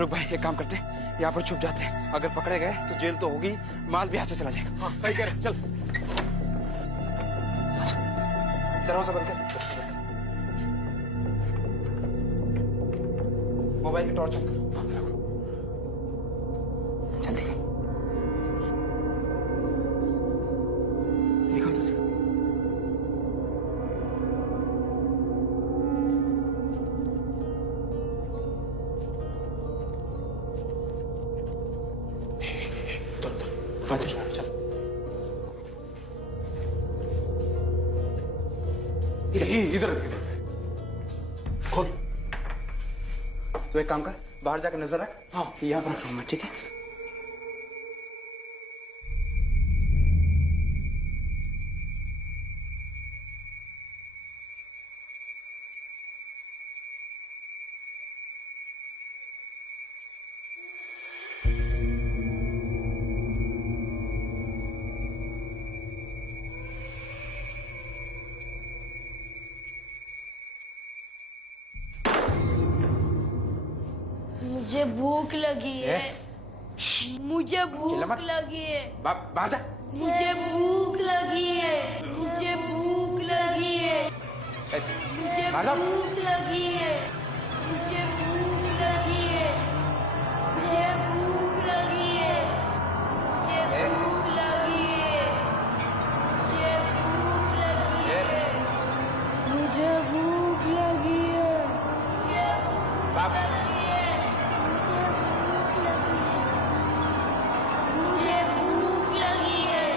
रुक भाई, एक काम करते हैं, यहाँ पर छुप जाते हैं। अगर पकड़े गए तो जेल तो होगी, माल भी यहाँ से चला जाएगा। हाँ सही कह रहे, चल। दरवाजा बंद कर। मोबाइल की टॉर्च ऑन कर। जल्दी दिखाओ तो दिखाओ। चल चल, इधर खोल। तो एक काम कर, बाहर जाकर नजर रख। हाँ यहाँ पर रखूंगा, ठीक है? मुझे भूख लगी है। मुझे भूख लगी है। बाहर जा। मुझे भूख लगी है। मुझे भूख लगी है। मुझे भूख लगी है। मुझे भूख लगी है। मुझे भूख लगी है। मुझे भूख लगी है। मुझे भूख लगी है। मुझे भूख लगी है। मुझे भूख लगी है। मुझे भूख लगी है।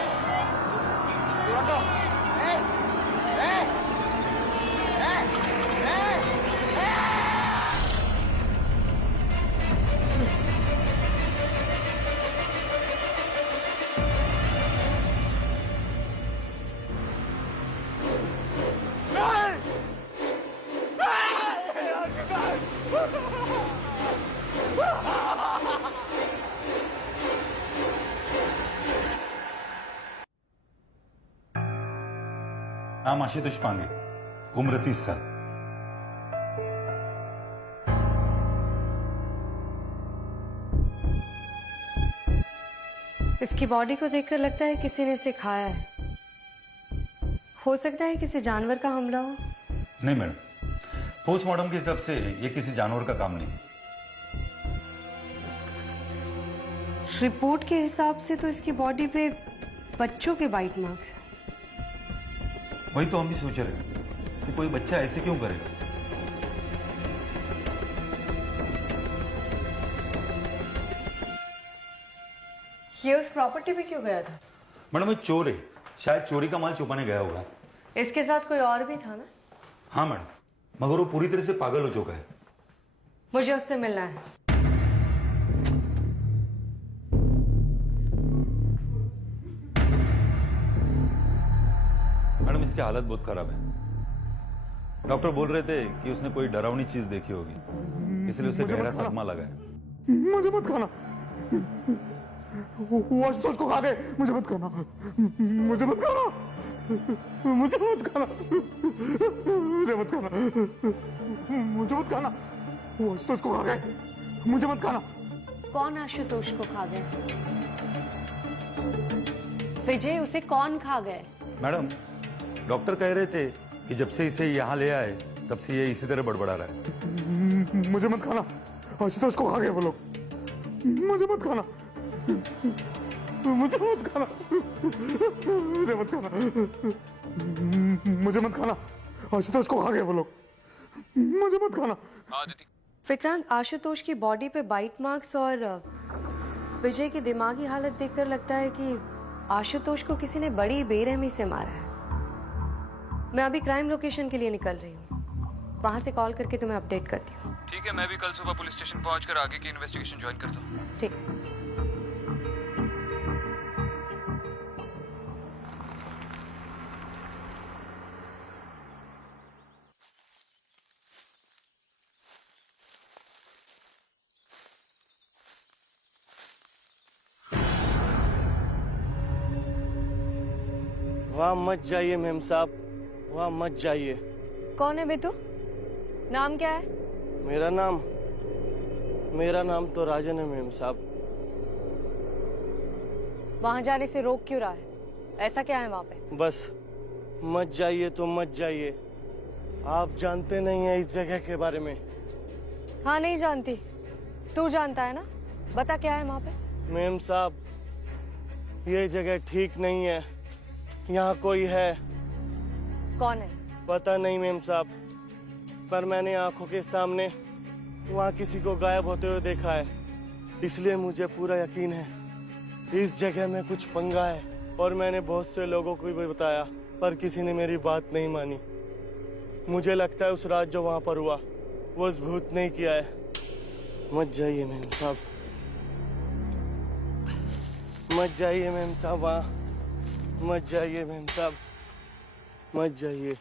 नाम आशुतोष पांडे, उम्र 30 साल। इसकी बॉडी को देखकर लगता है किसी ने इसे खाया है। हो सकता है किसी जानवर का हमला हो। नहीं मैडम, पोस्टमार्टम के हिसाब से ये किसी जानवर का काम नहीं। रिपोर्ट के हिसाब से तो इसकी बॉडी पे बच्चों के बाइट मार्क्स हैं। वही तो हम भी सोच रहे हैं कि कोई बच्चा ऐसे क्यों करेगा। ये उस प्रॉपर्टी पे क्यों गया था? मैडम ये चोर है, शायद चोरी का माल छुपाने गया होगा। इसके साथ कोई और भी था ना? हाँ मैडम, मगर वो पूरी तरह से पागल हो चुका है। मुझे उससे मिलना है। मैडम इसकी हालत बहुत खराब है। डॉक्टर बोल रहे थे कि उसने कोई डरावनी चीज देखी होगी, इसलिए उसे गहरा सदमा लगा है। मुझे मत खाना, वो आशुतोष को खा गए। मुझे मत खाना, मुझे मत खाना, मुझे मत खाना, मुझे मत खाना, मुझे मत खाना। वो आशुतोष को खा गए। मुझे मत खाना। कौन आशुतोष को खा गए? विजय, उसे कौन खा गए? मैडम डॉक्टर कह रहे थे कि जब से इसे यहाँ ले आए तब से ये इसी तरह बड़बड़ा रहा है। मुझे मत खाना, आशुतोष को खा गए वो लोग। मुझे मत खाना, मुझे मत खाना, मुझे मत खाना, मुझे मत खाना। आशुतोष को खा गए वो लोग। मुझे मत खाना। विक्रांत, आशुतोष की बॉडी पे बाइट मार्क्स और विजय की दिमागी हालत देखकर लगता है कि आशुतोष को किसी ने बड़ी बेरहमी से मारा है। मैं अभी क्राइम लोकेशन के लिए निकल रही हूँ, वहां से कॉल करके तुम्हें अपडेट करती हूँ। ठीक है, मैं भी कल सुबह पुलिस स्टेशन पहुंचकर आगे की इन्वेस्टिगेशन ज्वाइन करता हूँ। ठीक। वहाँ मत जाइए मेम साहब, वहाँ मत जाइए। कौन है बेटू? नाम क्या है? मेरा नाम मेरा नाम तो राजन है मेम साहब। वहां जाने से रोक क्यों रहा है? ऐसा क्या है वहां पे? बस मत जाइए तो मत जाइए। आप जानते नहीं हैं इस जगह के बारे में। हाँ, नहीं जानती। तू जानता है ना? बता क्या है वहां पे? मेम साहब, ये जगह ठीक नहीं है। यहाँ कोई है। कौन है? पता नहीं मेम साहब, पर मैंने आंखों के सामने वहाँ किसी को गायब होते हुए देखा है। इसलिए मुझे पूरा यकीन है इस जगह में कुछ पंगा है। और मैंने बहुत से लोगों को भी बताया, पर किसी ने मेरी बात नहीं मानी। मुझे लगता है उस रात जो वहाँ पर हुआ वो उस भूत ने किया है। मत जाइए मेम साहब, मत जाइए मेम साहब, वहाँ मत जाइए मेम साहब, मत जाइए।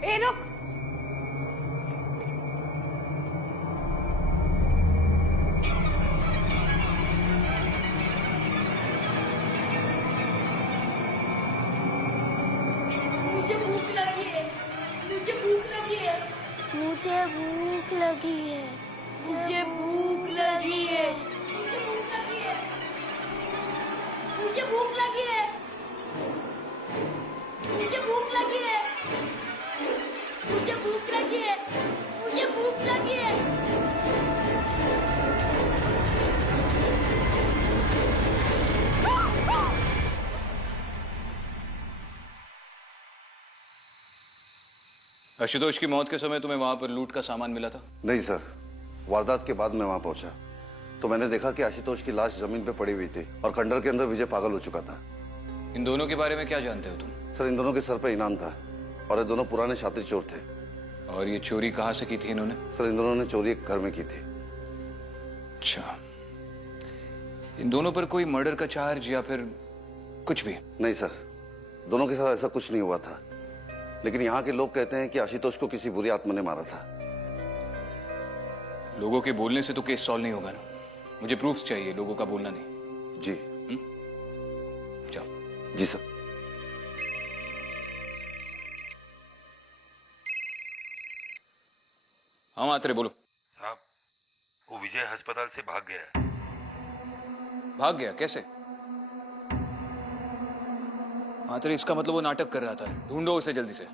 ए रुक! मुझे भूख लगी है। मुझे भूख लगी है। मुझे भूख लगी है। मुझे भूख लगी है। मुझे भूख लगी है। मुझे भूख लगी है। मुझे भूख लगी है। मुझे भूख लगी है। मुझे भूख लगी है। आशुतोष की मौत के समय तुम्हें वहां पर लूट का सामान मिला था? नहीं सर, वारदात के बाद मैं वहां पहुंचा तो मैंने देखा कि आशुतोष की लाश जमीन पे पड़ी हुई थी और खंडर के अंदर विजय पागल हो चुका था। इन दोनों के बारे में क्या जानते हो तुम? सर, इन दोनों के सर पे इनाम था और ये दोनों पुराने शातिर चोर थे। और ये चोरी कहाँ से की थी इन्होंने? सर, इन दोनों ने चोरी एक घर में की थी। अच्छा, इन दोनों पर कोई मर्डर का चार्ज या फिर कुछ भी? नहीं सर, दोनों के साथ ऐसा कुछ नहीं हुआ था, लेकिन यहाँ के लोग कहते हैं कि आशुतोष को किसी बुरी आत्मा ने मारा था। लोगों के बोलने से तो केस सॉल्व नहीं होगा ना। मुझे प्रूफ चाहिए, लोगों का बोलना नहीं। जी। जाओ। जी सर। हाँ मात्रे, बोलो। साहब, वो विजय अस्पताल से भाग गया है। भाग गया? कैसे? मात्रे, इसका मतलब वो नाटक कर रहा था। ढूंढो उसे जल्दी से।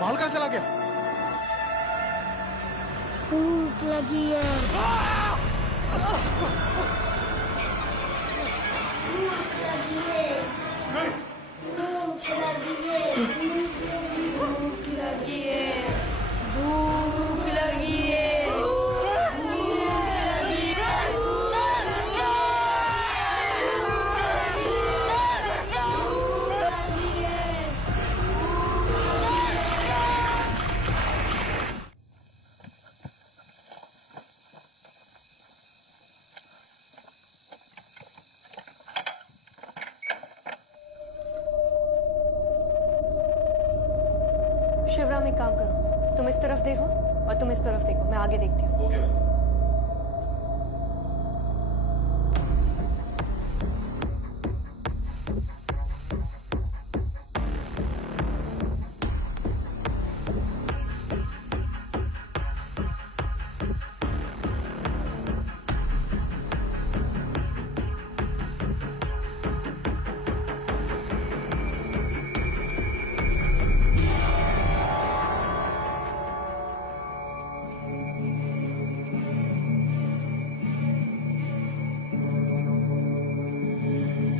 माल कहाँ चला गया? भूख लगी है। भूख लगी है। भूख लगी है। भूख लगी है। भूख लगी है। शिवराम, एक काम करो, तुम इस तरफ देखो और तुम इस तरफ देखो, मैं आगे देखती हूँ।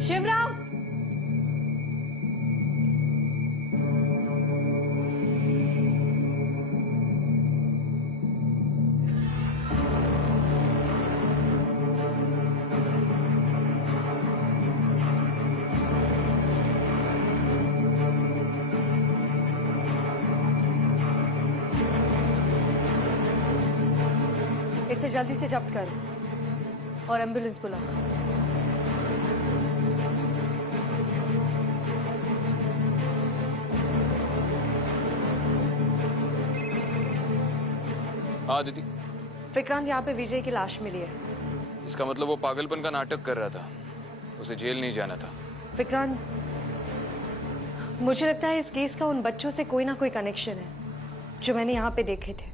शिवराम, इसे जल्दी से जब्त करो और एम्बुलेंस बुलाओ। हाँ दीदी। विक्रांत, यहाँ पे विजय की लाश मिली है। इसका मतलब वो पागलपन का नाटक कर रहा था, उसे जेल नहीं जाना था। विक्रांत, मुझे लगता है इस केस का उन बच्चों से कोई ना कोई कनेक्शन है जो मैंने यहाँ पे देखे थे।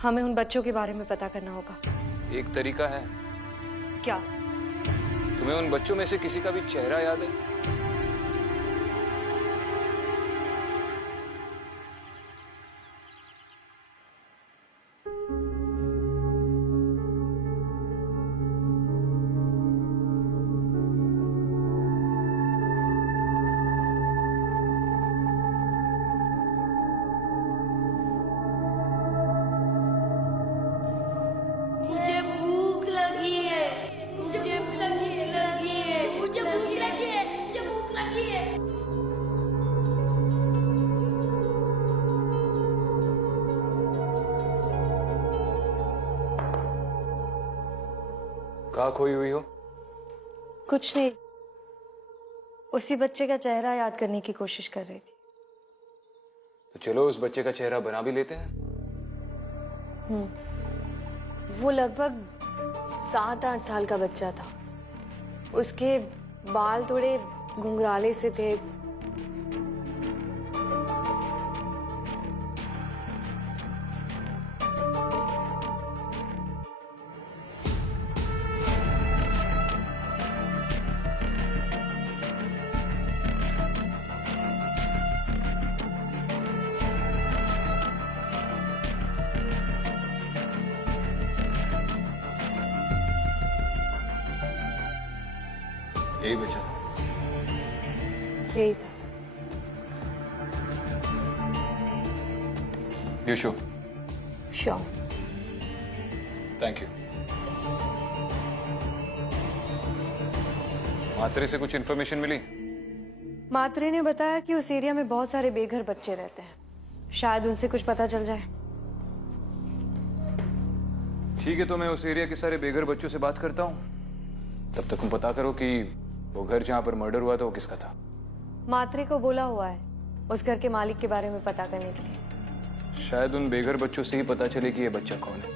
हमें उन बच्चों के बारे में पता करना होगा। एक तरीका है। क्या? तुम्हें उन बच्चों में से किसी का भी चेहरा याद है? मुझे भूख लगी है। मुझे भूख लगी है। मुझे भूख लगी है। मुझे भूख लगी है। कहाँ खोई हुई हो? कुछ नहीं, उसी बच्चे का चेहरा याद करने की कोशिश कर रही थी। तो चलो उस बच्चे का चेहरा बना भी लेते हैं। वो लगभग 7-8 साल का बच्चा था। उसके बाल थोड़े घुंघराले से थे। यही बच्चा था। यही था। You show? Sure. Thank you. Matre से कुछ इन्फॉर्मेशन मिली? मात्रे ने बताया कि उस एरिया में बहुत सारे बेघर बच्चे रहते हैं, शायद उनसे कुछ पता चल जाए। ठीक है, तो मैं उस एरिया के सारे बेघर बच्चों से बात करता हूँ। तब तक तुम पता करो कि वो घर जहाँ पर मर्डर हुआ था वो किसका था। मात्रे को बोला हुआ है उस घर के मालिक के बारे में पता करने के लिए। शायद उन बेघर बच्चों से ही पता चले कि ये बच्चा कौन है।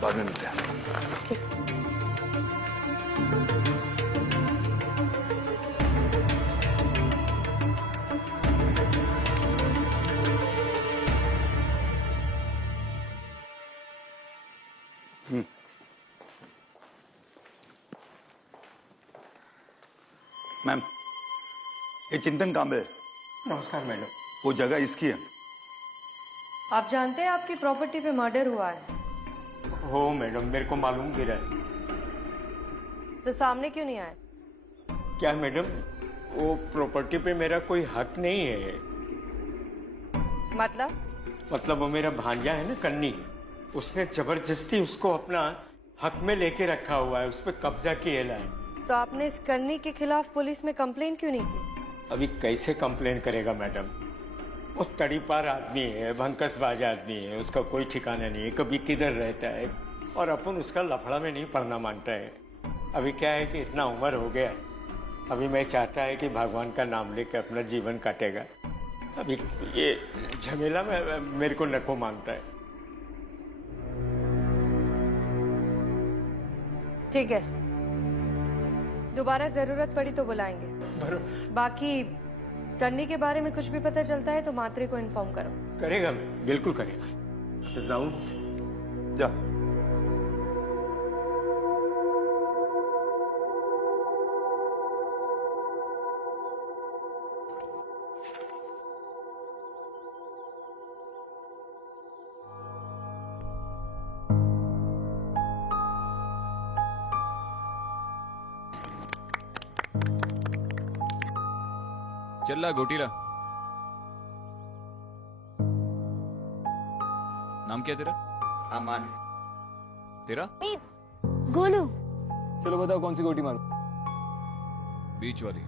बाद में मिलते हैं। ठीक। मैम, ये चिंतन कांबे, नमस्कार मैडम। वो जगह इसकी है। आप जानते हैं आपकी प्रॉपर्टी पे मर्डर हुआ है, हो मैडम, मेरे को मालूम गिरा है। तो सामने क्यों नहीं आए? क्या मैडम, वो प्रॉपर्टी पे मेरा कोई हक नहीं है। मतलब वो मेरा भांजा है ना कन्नी, उसने जबरदस्ती उसको अपना हक में लेके रखा हुआ है, उस पर कब्जा किया है। तो आपने इस कन्नी के खिलाफ पुलिस में कंप्लेन क्यों नहीं की? अभी कैसे कंप्लेन करेगा मैडम, वो तड़ीपार आदमी है, भंकसबाज आदमी है, उसका कोई ठिकाना नहीं है, कभी किधर रहता है, और अपन उसका लफड़ा में नहीं पड़ना मानता है। अभी क्या है कि इतना उम्र हो गया, अभी मैं चाहता है कि भगवान का नाम लेकर अपना जीवन काटेगा। अभी ये झमेला में मेरे को नको मांगता है। ठीक है, दोबारा जरूरत पड़ी तो बुलाएंगे। बाकी कन्नी के बारे में कुछ भी पता चलता है तो मात्रे को इन्फॉर्म करो। करेगा, मैं बिल्कुल करेगा। तो जाऊं? जा। चल ला गोटीला। नाम क्या तेरा? अमन। तेरा? गोलू। चलो बताओ कौन सी गोटी मारूं? बीच वाली।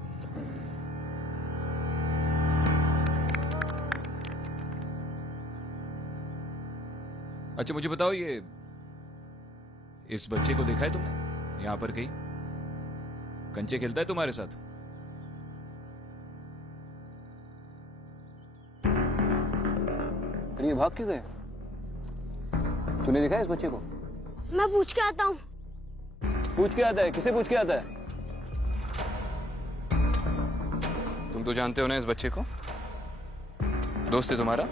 अच्छा मुझे बताओ, ये इस बच्चे को देखा है तुमने यहां पर कहीं? कंचे खेलता है तुम्हारे साथ? ये भाग क्यों गए? तूने देखा है इस बच्चे को? मैं पूछ के आता हूँ। पूछ के आता है? किसे पूछ के आता है? तुम तो जानते हो ना इस बच्चे को, दोस्त है तुम्हारा।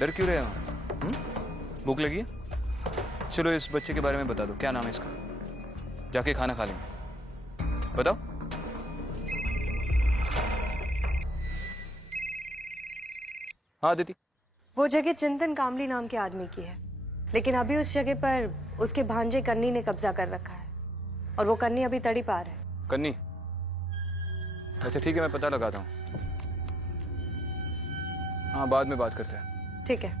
डर क्यों रहे हो? भूख लगी है? चलो इस बच्चे के बारे में बता दो, क्या नाम है इसका? जाके खाना खा लेंगे। बताओ। हाँ दीदी। वो जगह चिंतन कामली नाम के आदमी की है, लेकिन अभी उस जगह पर उसके भांजे कन्नी ने कब्जा कर रखा है, और वो कन्नी अभी तड़ी पार है। कन्नी? अच्छा ठीक है, मैं पता लगाता हूँ। हाँ बाद में बात करते हैं। ठीक है।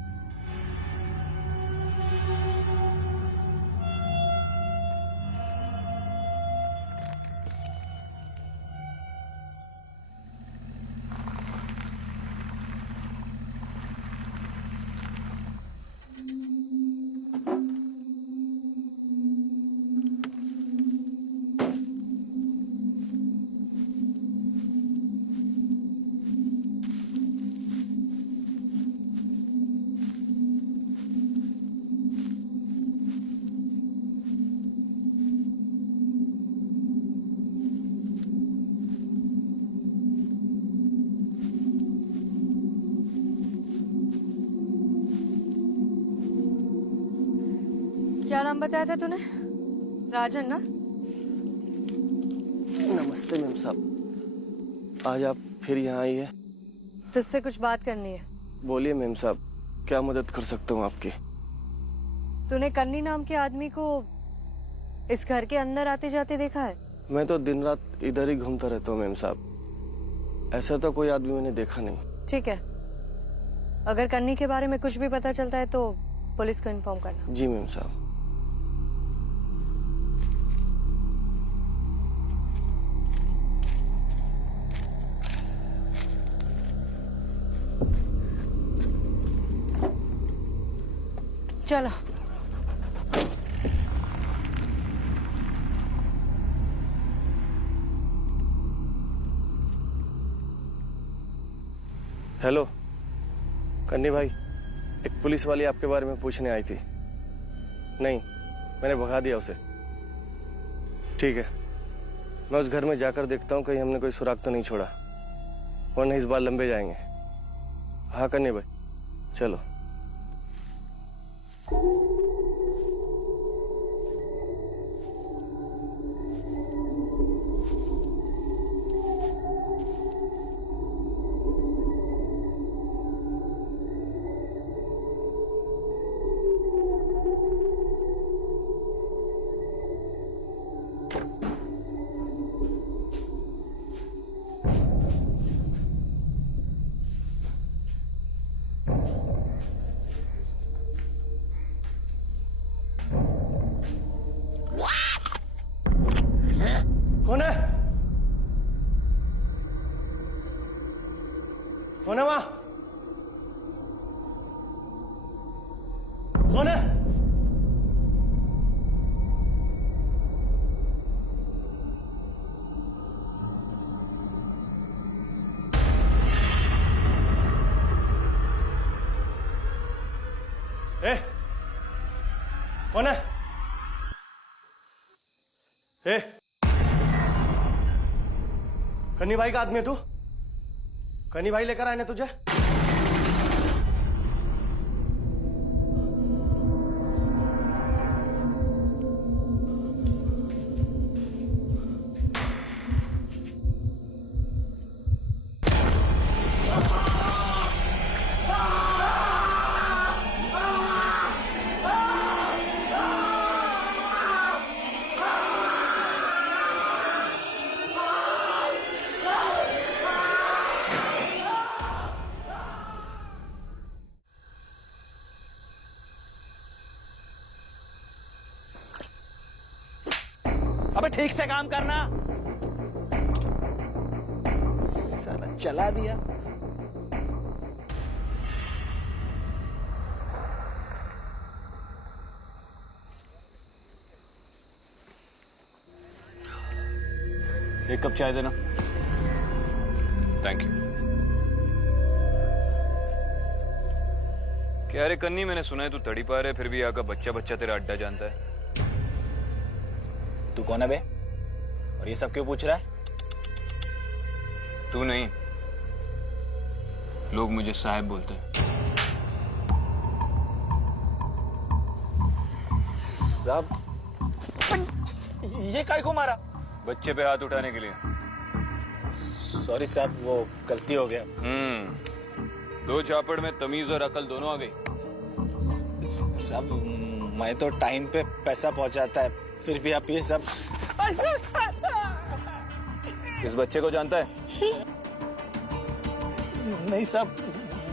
क्या नाम बताया था तूने? राजन ना? नमस्ते मेम साहब, आज आप फिर यहाँ आई है? तुझसे कुछ बात करनी है। बोलिए मेम साहब, क्या मदद कर सकता हूँ आपकी? तूने कन्नी नाम के आदमी को इस घर के अंदर आते जाते देखा है? मैं तो दिन रात इधर ही घूमता रहता हूँ मेम साहब, ऐसा तो कोई आदमी मैंने देखा नहीं। ठीक है, अगर कन्नी के बारे में कुछ भी पता चलता है तो पुलिस को इन्फॉर्म करना। जी मेम साहब। चलो। हेलो कन्नी भाई, एक पुलिस वाली आपके बारे में पूछने आई थी। नहीं, मैंने भगा दिया उसे। ठीक है, मैं उस घर में जाकर देखता हूँ कहीं हमने कोई सुराग तो नहीं छोड़ा, वरना इस बार लंबे जाएंगे। हाँ कन्नी भाई, चलो। कौन है? कौन है वहां? कौन है? ए, कौन है? ए, कन्नी भाई का आदमी है तू? कन्नी भाई लेकर आए ने तुझे? अबे ठीक से काम करना। साला चला दिया। एक कप चाय देना। Thank you. क्या रे कन्नी, मैंने सुना है तू तड़ी पा रहे, फिर भी यहाँ का बच्चा बच्चा तेरा अड्डा जानता है। तू कौन है बे? और ये सब क्यों पूछ रहा है? तू नहीं, लोग मुझे साहब बोलते हैं। सब ये काय को मारा? बच्चे पे हाथ उठाने के लिए। सॉरी साहब, वो गलती हो गया। दो चापड़ में तमीज और अकल दोनों आ गई। साहब मैं तो टाइम पे पैसा पहुंचाता है, फिर भी आप ये सब। इस बच्चे को जानता है? नहीं साहब,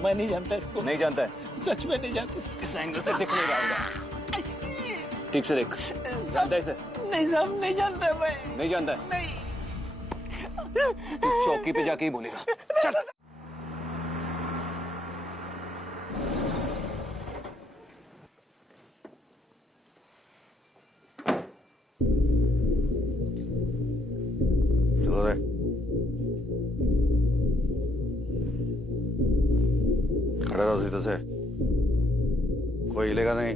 मैं नहीं जानता इसको। नहीं जानता है? सच में नहीं जानता। इस एंगल से दिख नहीं रहा होगा। ठीक से देख। जानता है इसे? नहीं साहब, नहीं जानता मैं। नहीं जानता है? नहीं। तू चौकी पे जाके ही बोलेगा। चल। चलो रे, खड़े रहो सीधे से, कोई हिलेगा नहीं।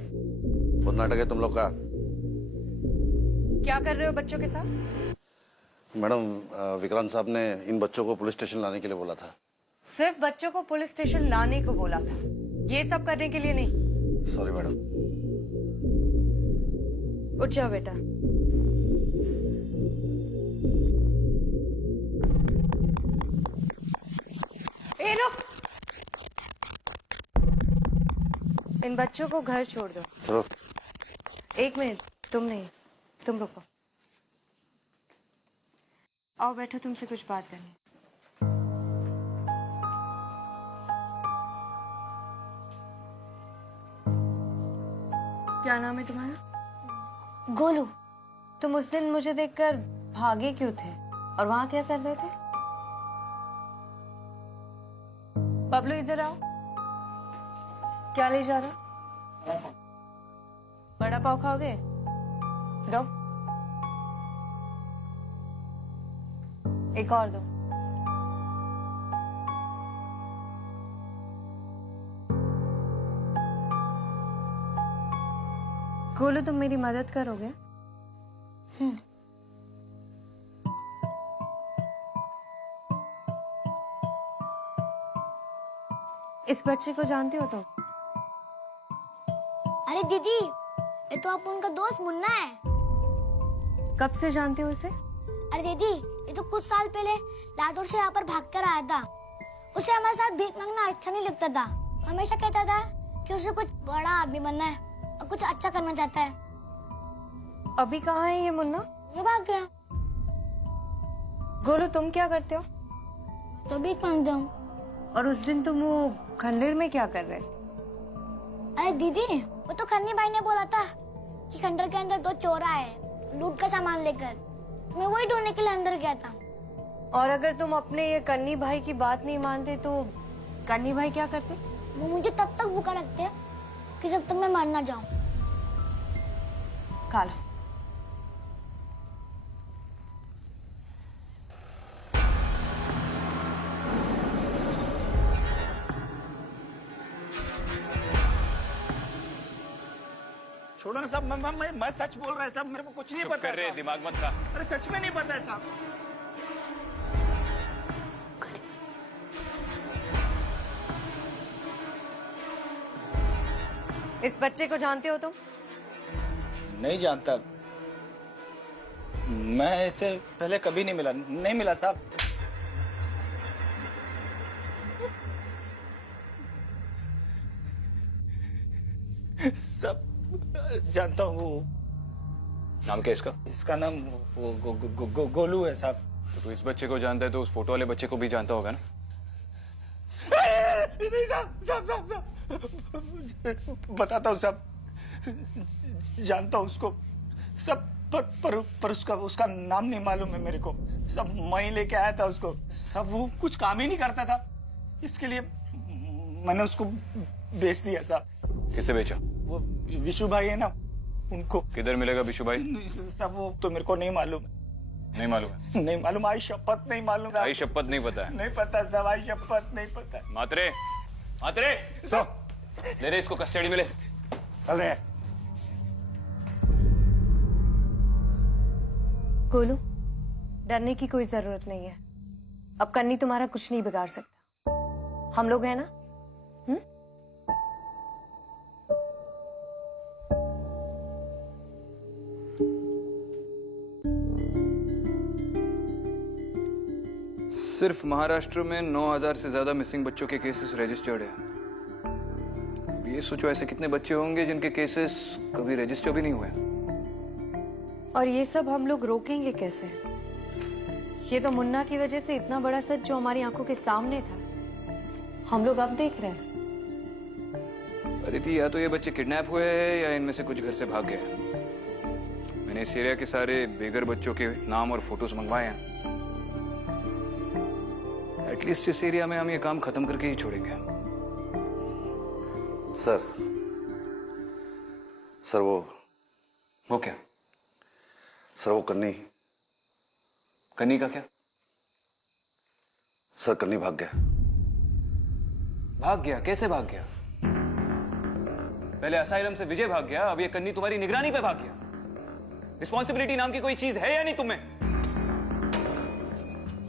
बहुत नाटक है तुम लोग का। क्या कर रहे हो बच्चों के साथ? मैडम, विक्रांत साहब ने इन बच्चों को पुलिस स्टेशन लाने के लिए बोला था। सिर्फ बच्चों को पुलिस स्टेशन लाने को बोला था, ये सब करने के लिए नहीं। Sorry madam. उठ जाओ बेटा। ए रुक, इन बच्चों को घर छोड़ दो। चलो। एक मिनट, तुम नहीं, तुम रुको। आओ बैठो, तुमसे कुछ बात करनी है। क्या नाम है तुम्हारा? गोलू। तुम उस दिन मुझे देखकर भागे क्यों थे और वहां क्या कर रहे थे? बबलू इधर आओ। क्या ले जा रहा? बड़ा पाव खाओगे? दो। एक और दो। गोलू, तुम मेरी मदद करोगे? इस बच्चे को जानते हो तुम? अरे दीदी, ये तो आप उनका दोस्त मुन्ना है। कब से जानते हो उसे? अरे दीदी, ये तो कुछ साल पहले लातूर से यहाँ पर भाग कर आया था। उसे हमारे साथ भीख मांगना अच्छा नहीं लगता था। हमेशा कहता था कि उसे कुछ बड़ा आदमी बनना है और कुछ अच्छा करना चाहता है। अभी कहाँ है ये मुन्ना? ये भाग गया। गोलू तुम क्या करते हो? तो भीख मांगता हूँ। और उस दिन तुम वो खंडर में क्या कर रहे थे? अरे दीदी, वो तो खन्नी भाई ने बोला था कि खंडर के अंदर 2 चोर आए लूट का सामान लेकर। मैं वही ढूंढने के लिए अंदर गया था। और अगर तुम अपने ये कन्नी भाई की बात नहीं मानते तो कन्नी भाई क्या करते? वो मुझे तब तक भूखा रखते कि जब तक मैं मर ना जाऊं। काला छोड़ो ना साहब, मैं सच बोल रहा है साहब, मेरे को कुछ नहीं पता कर रहे, है साहब। दिमाग मत खा। अरे सच में नहीं पता है साहब। इस बच्चे को जानते हो तुम? नहीं जानता, मैं इसे पहले कभी नहीं मिला साहब। सब जानता हूँ। नाम क्या है इसका? इसका नाम गोलू है साहब। तो इस बच्चे को जानता है तो उस फोटो वाले बच्चे को भी जानता होगा ना? नहीं साहब, बताता हूँ साहब, जानता हूँ उसको सब, पर उसका नाम नहीं मालूम है मेरे को। सब मैं लेके आया था उसको, सब वो कुछ काम ही नहीं करता था, इसके लिए मैंने उसको बेच दिया साहब। किससे बेचा? वो विशु भाई है ना, उनको। किधर मिलेगा विशु भाई? सब वो तो मेरे को नहीं मालूम। नहीं मालूम है? नहीं मालूम, आई शपथ नहीं मालूम साहब। आई शपथ नहीं पता है? नहीं पता साहब, आई शपथ नहीं पता। मात्रे ले रे इसको कस्टडी में ले। चल रहे। गोलू, डरने की कोई जरूरत नहीं है। अब कन्नी तुम्हारा कुछ नहीं बिगाड़ सकता। हम लोग हैं ना? सिर्फ महाराष्ट्र में 9,000 से ज्यादा मिसिंग बच्चों के केसेस रजिस्टर्ड हैं। अब ये सोचो ऐसे कितने बच्चे होंगे जिनके केसेस कभी रजिस्टर भी नहीं हुए। और ये सब हम लोग रोकेंगे कैसे? ये तो मुन्ना की वजह से इतना बड़ा सच जो हमारी आंखों के सामने था, हम लोग अब देख रहे हैं। अदिति, या तो ये बच्चे किडनैप हुए हैं या इनमें से कुछ घर से भाग गए। मैंने इस एरिया के सारे बेघर बच्चों के नाम और फोटोज मंगवाए हैं। एटलीस्ट इस एरिया में हम ये काम खत्म करके ही छोड़ेंगे। सर वो क्या? सर वो कन्नी का क्या? सर कन्नी भाग गया। भाग गया? कैसे भाग गया? पहले असाइलम से विजय भाग गया, अब ये कन्नी तुम्हारी निगरानी पे भाग गया। रिस्पॉन्सिबिलिटी नाम की कोई चीज है या नहीं तुम्हें?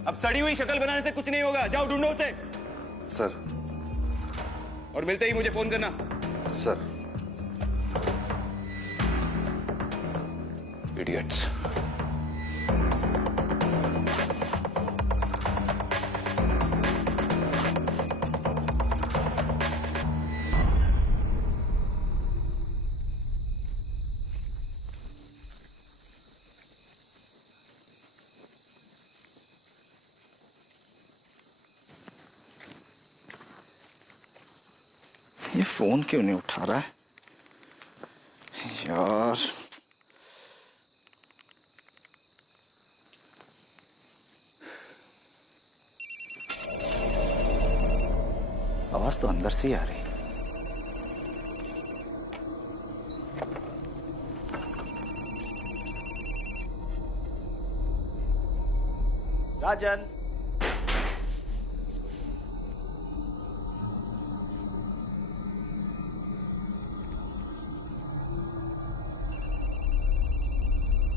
अब सड़ी हुई शक्ल बनाने से कुछ नहीं होगा, जाओ ढूंढो उसे। सर। और मिलते ही मुझे फोन करना। सर। इडियट्स। ये फोन क्यों नहीं उठा रहा है यार? आवाज तो अंदर से ही आ रही। राजन,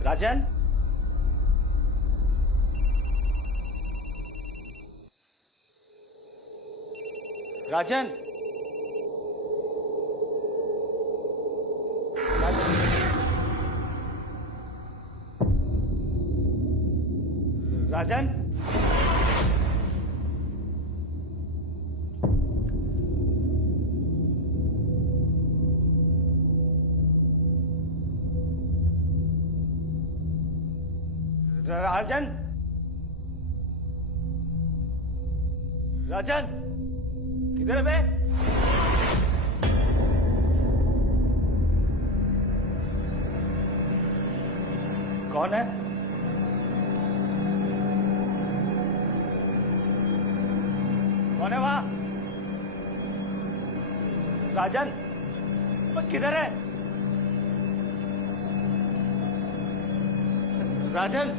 राजन, राजन, राजन, राजन, राजन, किधर है बे? कौन है? कौन है वहां? राजन, किधर है? राजन,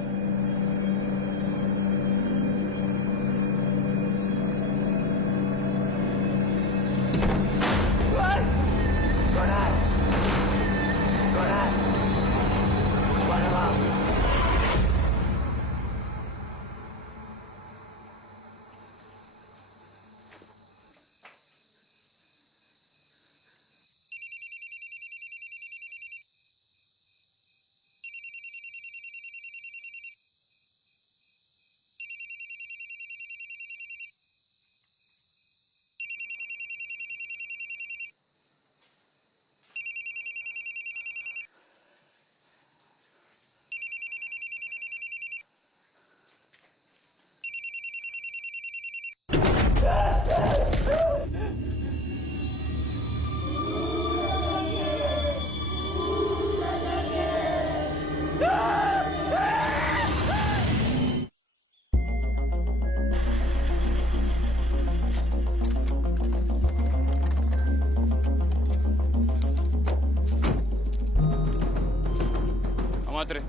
मात्रे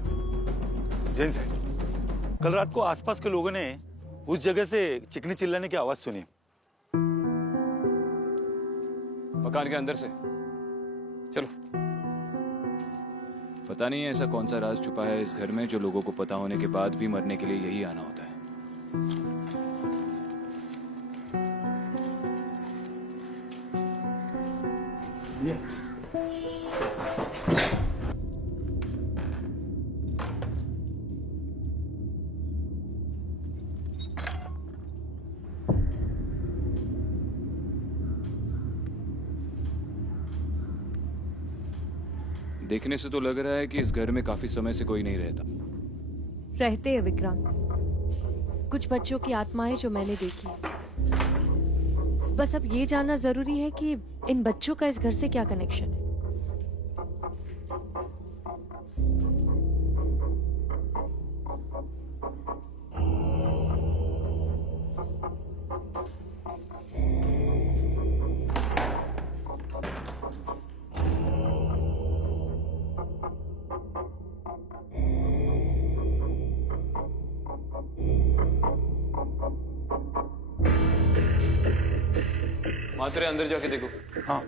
जैन साहब, कल रात को आसपास के लोगों ने उस जगह से चिकनी चिल्लाने की आवाज सुनी। मकान के अंदर से। चलो। पता नहीं ऐसा कौन सा राज छुपा है इस घर में जो लोगों को पता होने के बाद भी मरने के लिए यही आना होता है। देखने से तो लग रहा है कि इस घर में काफी समय से कोई नहीं रहता। रहते हैं विक्रांत, कुछ बच्चों की आत्माएं जो मैंने देखी। बस अब ये जानना जरूरी है कि इन बच्चों का इस घर से क्या कनेक्शन है। मात्रे अंदर जाके देखो। हाँ।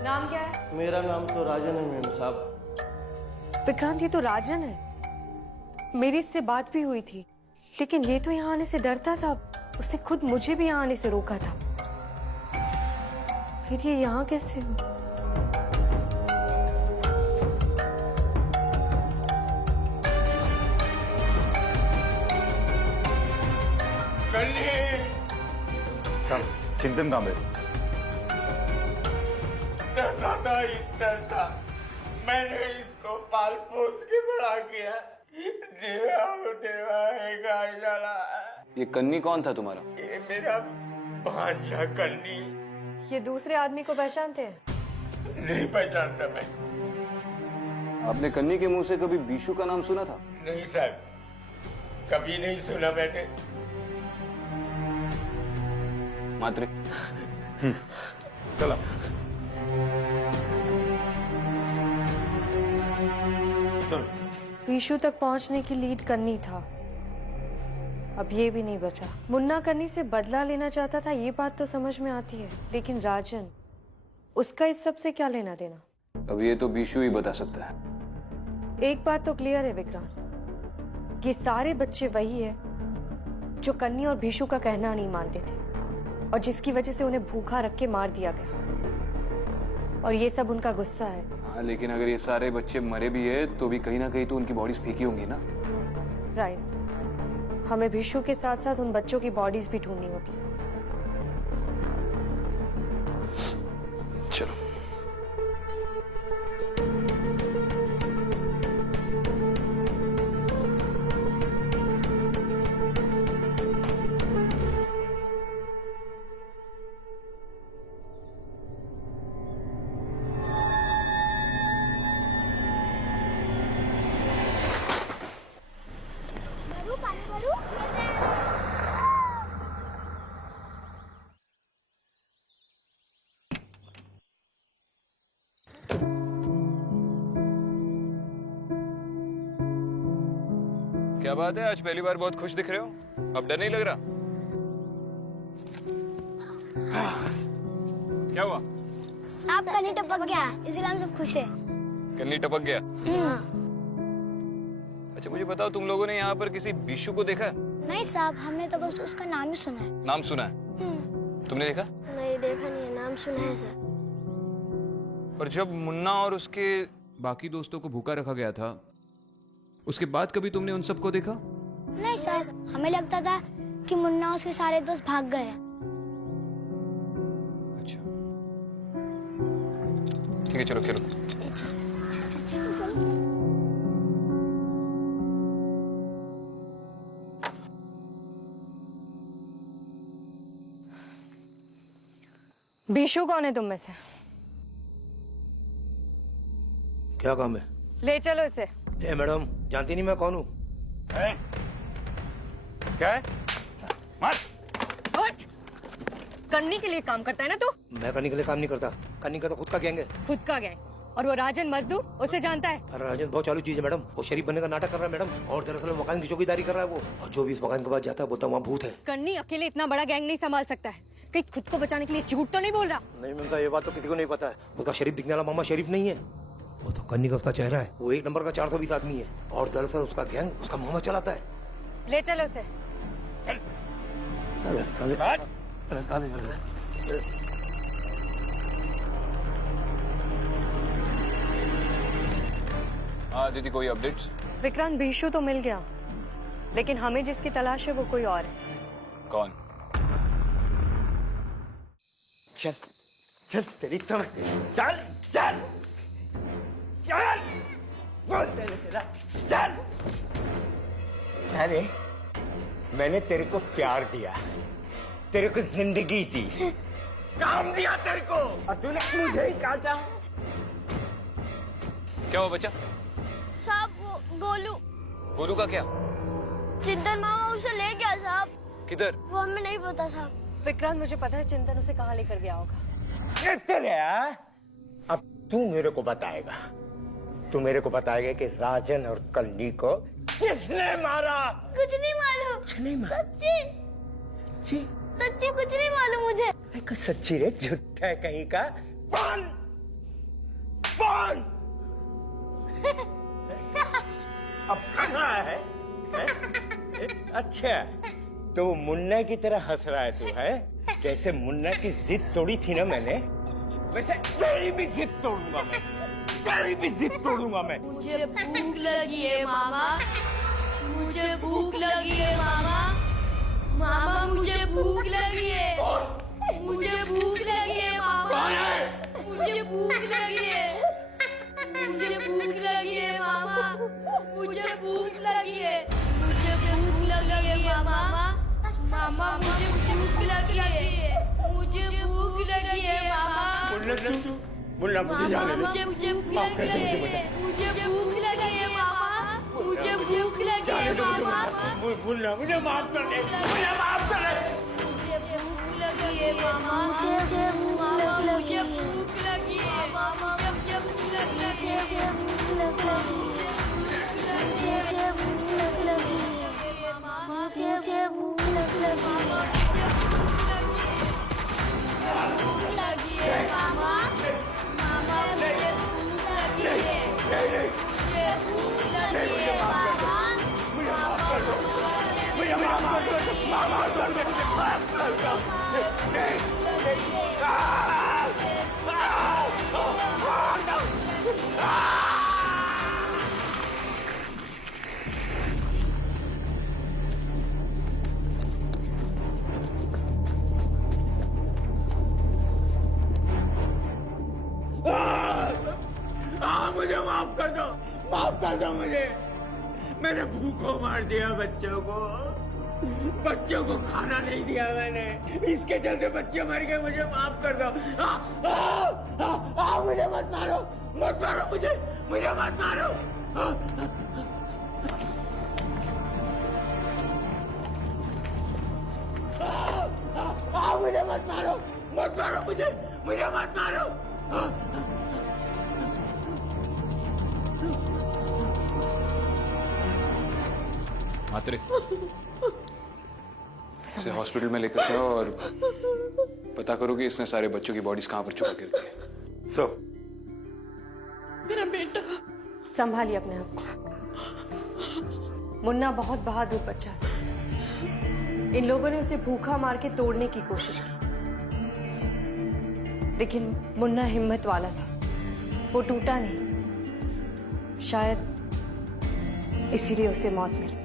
नाम क्या है? मेरा नाम तो राजन है मेम साहब। विक्रांत, ये तो राजन है। मेरी इससे बात भी हुई थी, लेकिन ये तो यहाँ आने से डरता था। उसने खुद मुझे भी यहाँ आने से रोका था। फिर ये यहाँ कैसे? चिंतन कहाँ पे? इतना था मैंने इसको पाल पोस के बड़ा किया। देवा है गायला। ये कन्नी कौन था तुम्हारा? ये मेरा भांजा कन्नी। ये दूसरे आदमी को पहचानते हैं? नहीं पहचानता मैं। आपने कन्नी के मुंह से कभी बीशू का नाम सुना था? नहीं साहब, कभी नहीं सुना मैंने। मात्रे चलो। बीशू तक पहुंचने की लीड कन्नी था। अब ये भी नहीं बचा। मुन्ना कन्नी से बदला लेना चाहता था, ये बात तो समझ में आती है, लेकिन राजन, उसका इस सब से क्या लेना देना? अब ये तो बीशू ही बता सकता है। एक बात तो क्लियर है विक्रांत, ये सारे बच्चे वही है जो कन्नी और बीशू का कहना नहीं मानते थे और जिसकी वजह से उन्हें भूखा रख के मार दिया गया। और ये सब उनका गुस्सा है। हाँ, लेकिन अगर ये सारे बच्चे मरे भी है तो भी कहीं ना कहीं तो उनकी बॉडीज फेंकी होंगी ना। राइट, हमें बीशू के साथ साथ उन बच्चों की बॉडीज भी ढूंढनी होगी। चलो। क्या बात है, आज पहली बार बहुत खुश दिख रहे हो। अब डर नहीं लग रहा? क्या हुआ? सांप कन्नी टपक गया, इसलिए हम सब खुश हैं। कन्नी टपक गया? अच्छा मुझे बताओ, तुम लोगों ने यहाँ पर किसी बीशू को देखा? नहीं साहब, हमने तो बस उसका नाम ही सुना है। नाम सुना है? तुमने देखा? नहीं देखा नहीं है, नाम सुना है सर। और जब मुन्ना और उसके बाकी दोस्तों को भूखा रखा गया था, उसके बाद कभी तुमने उन सबको देखा? नहीं सर, हमें लगता था कि मुन्ना उसके सारे दोस्त भाग गए। अच्छा ठीक है, चलो खेलो। बीशू कौन है तुम में से? क्या काम है? ले चलो इसे। ए मैडम, जानती नहीं मैं कौन हूँ? क्या है? उठ! कन्नी के लिए काम करता है ना तू? मैं कन्नी के लिए काम नहीं करता। कन्नी का तो खुद का गैंग है। खुद का गैंग? और वो राजन मजदूर, उसे जानता है? अरे राजन बहुत चालू चीज है मैडम। वो शरीफ बनने का नाटक कर रहा है मैडम, और दरअसल मकान की चौकीदारी कर रहा है वो। और जो भी इस मकान के बाद जाता है बोलता है वहाँ भूत है। कन्नी अकेले इतना बड़ा गैंग नहीं संभाल सकता है। कहीं खुद को बचाने के लिए झूठ तो नहीं बोल रहा? नहीं मिलता, ये बात तो किसी को नहीं पता है। उसका शरीफ दिखने वाला मामा शरीफ नहीं है, वो तो कन्नी का उसका चेहरा है। वो एक नंबर का 420 आदमी है, और दरअसल उसका गैंग उसका मामा चलाता है। ले चलो उसे। हाँ दीदी, कोई अपडेट्स? विक्रांत, बीशू तो मिल गया, लेकिन हमें जिसकी तलाश है वो कोई और है। कौन? चल चल तेरी तो चल चल चल बोल तेरा चल। अरे मैंने तेरे को प्यार दिया, तेरे को जिंदगी दी, काम दिया तेरे को, और तूने मुझे ही काटा। क्या हुआ बच्चा? साहब वो गोलू। गोलू का क्या? चिंतन मामा उसे ले गया साहब। किधर? वो हमें नहीं पता साहब। विक्रांत, मुझे पता है चिंतन उसे कहाँ लेकर गया होगा। तेरे अब तू मेरे को बताएगा, तू मेरे को बताएगा कि राजन और कन्नी को किसने मारा। कुछ नहीं मालूम। सच्ची सच्ची कुछ नहीं मालूम मुझे। सच्ची रे, झूठा है कहीं का। कौन कौन? अब हंस रहा है? अच्छा, तो मुन्ना की तरह हंस रहा है तू, है? जैसे मुन्ना की जिद तोड़ी थी ना मैंने, वैसे तेरी भी जिद तोड़ूंगा मैं, तेरी भी जिद तोड़ूंगा मैं। मुझे भूख लगी है मामा, मुझे भूख लगी है मामा, मामा मुझे भूख लगी है, मुझे भूख लगी है मामा, मुझे भूख मामा मुझे भूख लगी है, मुझे भूख लगी है मामा। मुन्ना मुझे जाने दे। मुझे भूख लगी है, मुझे भूख लगी है मामा, मुझे भूख लगी है मामा। मुन्ना मुझे माफ कर दे, मुझे माफ कर दे। मुझे भूख लगी है मामा, मुझे भूख लगी है मामा, मुझे भूख लगी है, मुझे भूख लगी है मामा, मुझे भूख लगी है मामा, मामा मुझे भूख लगी है, मुझे भूख लगी है मामा, मुझे माफ कर दो, माफ कर दो, मुझे माफ कर दो मुझे। मैंने भूखों मार दिया बच्चों को खाना नहीं दिया मैंने, इसके चलते बच्चे मर गए। मुझे माफ कर दो। मुझे मत मारो मुझे मत मारो। मुझे मत मारो मुझे मत मारो। मात्रे, इसे हॉस्पिटल में लेकर जाओ और पता करो कि इसने सारे बच्चों की बॉडीज कहां पर छुपा के रखी है। सब मेरा बेटा संभालिए अपने आप को। मुन्ना बहुत बहादुर बच्चा था। इन लोगों ने उसे भूखा मार के तोड़ने की कोशिश की, लेकिन मुन्ना हिम्मत वाला था, वो टूटा नहीं। शायद इसीलिए उसे मौत मिली।